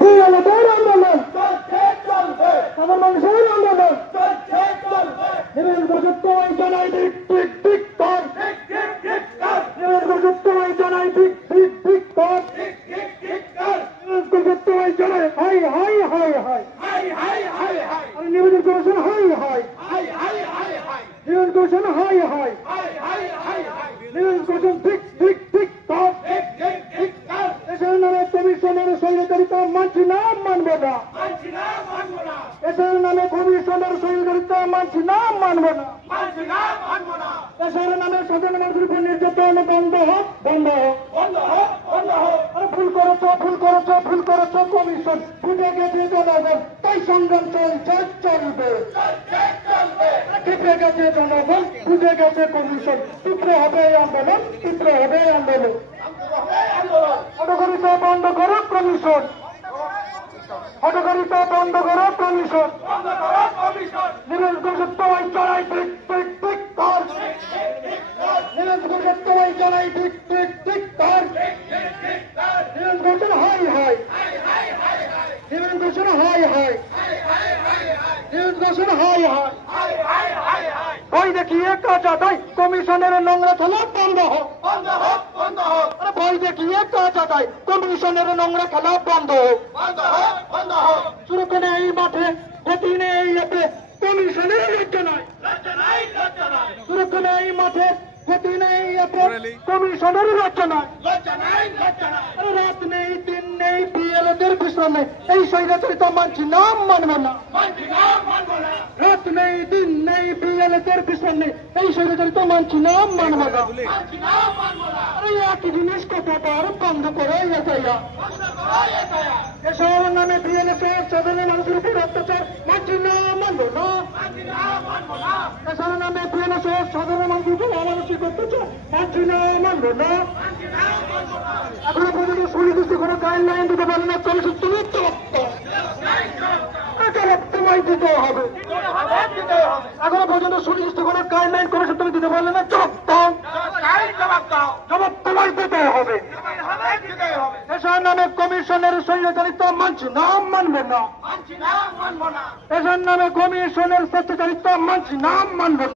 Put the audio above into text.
বিএলএদের আন্দোলন আমার মানুষের আন্দোলন নিরঞ্জন তোমায় জানাই ঠিক ঠিক ঠিক কর নিরঞ্জন তোমায় জানাই ঠিক ঠিক ঠিক কর নিরঞ্জন তোমায় জানাই হাই হাই হাই হাই আমি নিবেদন করেছেন হাই হাই নিবেদন করেছেন হাই হাই নিবেদন করেছেন ঠিক ঠিক ঠিক কর দেশের নামে কমিশনের সহযোগিতা মানছি না মানব না দেশের নামে কমিশনের সহযোগিতা মানছি না মানব না দেশের নামে সাধারণ মানুষের উপর নির্যাতন বন্ধ হোক বন্ধ হোক ভুল করেছ কমিশন বুঝে গেছে জনগণ তাই সংগ্রাম চলবে বুঝে গেছে জনগণ বুঝে গেছে কমিশন তীব্র হবে আন্দোলন হটকারিতা বন্ধ করো কমিশন হটকারিতা বন্ধ করো কমিশন নিরঞ্জন তোমায় চড়াই ঠিক ঠিক ঠিক কর নিরঞ্জন তোমায় চড়াই ঠিক ঠিক ঠিক কর নিরঞ্জন হাই হাই নিরঞ্জন হাই হাই নিরঞ্জন হাই হাই ওই দেখিয়ে কাজা দেয় কমিশনের নোংরা খেলা বন্ধ হোক ভয় দেখিয়ে কাজা দেয় কমিশনের নোংরা খেলা বন্ধ হোক সুরক্ষণে এই মাঠে গতিনে এই এতে কমিশনের লজ্জা নাই সুরক্ষণে এই মাঠে গতিনে এই এতে কমিশনের লজ্জা নাই রাত নেই দিন নেই বিএলএদের বিশ্রাম নেই এই স্বৈরাচারিতা মানছি না মানব না রাত নেই দিন নেই বিএলএদের বিশ্রাম নেই এই স্বৈরাচারিতা মানছি না মানব না আরে একই জিনিস কতবার বন্ধ করে এসব নামে বিএলএফ সাধারণ মানুষের উপর অত্যাচার মানছি না মানব না এসব নামে বিএলএফ সাধারণ মানুষের উপর অমানসিক অত্যাচার মানছি না মানব না এখনো পর্যন্ত সুনির্দিষ্ট কোনো গাইডলাইন দিতে পারেন না কমিশন তুমি তোমায় দিতে হবে এখনো পর্যন্ত সুনির্দিষ্ট কোনো গাইডলাইন কমিশন তুমি দিতে পারলে না জবাব তোমায় দিতে হবে এসব নামে কমিশনের স্বৈরাচারিতা মানছি না মানব না এসব নামে কমিশনের স্বেচ্ছাচারিতা মানছি না মানব